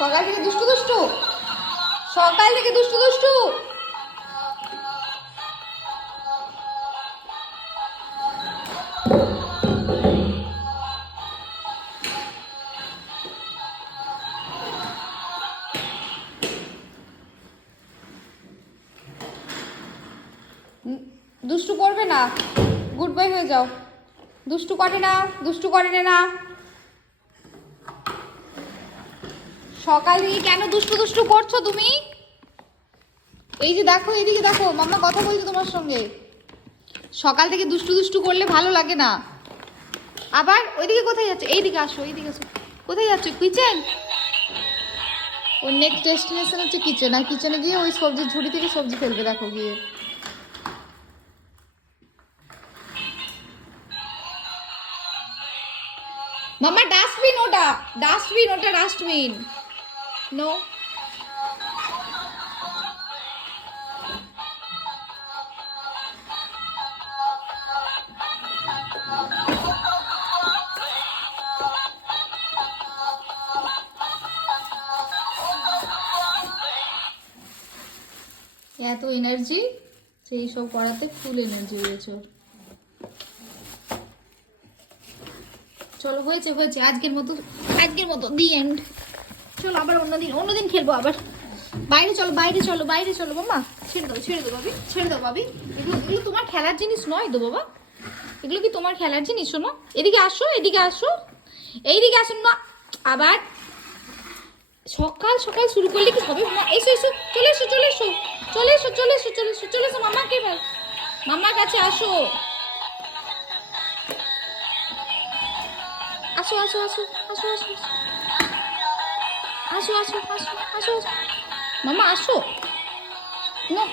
সকাল থেকে দুষ্টু দুষ্টু, সকাল থেকে দুষ্টু দুষ্টু। দুষ্টু করবে না, গুড বয় হয়ে যাও। দুষ্টু করে না, দুষ্টু করে না। সকাল থেকে কেন দুষ্টু দুষ্টু করছো তুমি? এই যে দেখো, এইদিকে দেখো, মাম্মা কথা বলছে তোমার সঙ্গে। সকাল থেকে দুষ্টু দুষ্টু করলে ভালো লাগে না। আবার ওইদিকে কোথায় যাচ্ছে? এইদিকে আসো, এইদিকে আসো। কোথায় যাচ্ছ? কিচেন? ওর নেক্সট ডেস্টিনেশন হচ্ছে কিচেন, আর কিচেনে গিয়ে ওই সবজির ঝুড়ি থেকে সবজি ফেলবে, দেখো গিয়ে। মাম্মা ডাস্টবিন ওটা, ডাস্টবিন ওটা, ডাস্টবিন। নো। এত এনার্জি, সেই সব করাতে ফুল এনার্জি রয়েছে ওর। চলো, হয়েছে হয়েছে, আজকের মতো দি এন্ড। চলো আবার অন্যদিন খেলবো আবার। বাইরে চলো, বাইরে চলো, বাইরে চলো মামা। ছেড়ে দাও বাবি, ছেড়ে দাও বাবি। এগুলো তোমার খেলার জিনিস নয় তো বাবা, এগুলো কি তোমার খেলার জিনিস? শোনো, এদিকে আসো, এদিকে আসো, এইদিকে আসুন না। আবার সকাল সকাল শুরু করলে কি হবে? এসো এসো, চলে এসো, চলে এসো, চলে এসো, চলে এসো, চলে এসো, চলে এসো মামাকে, মামার কাছে আসো। আসো আসো আসো আসো আসো আসো আসো আসো আসো আসো, মামা আসো। না।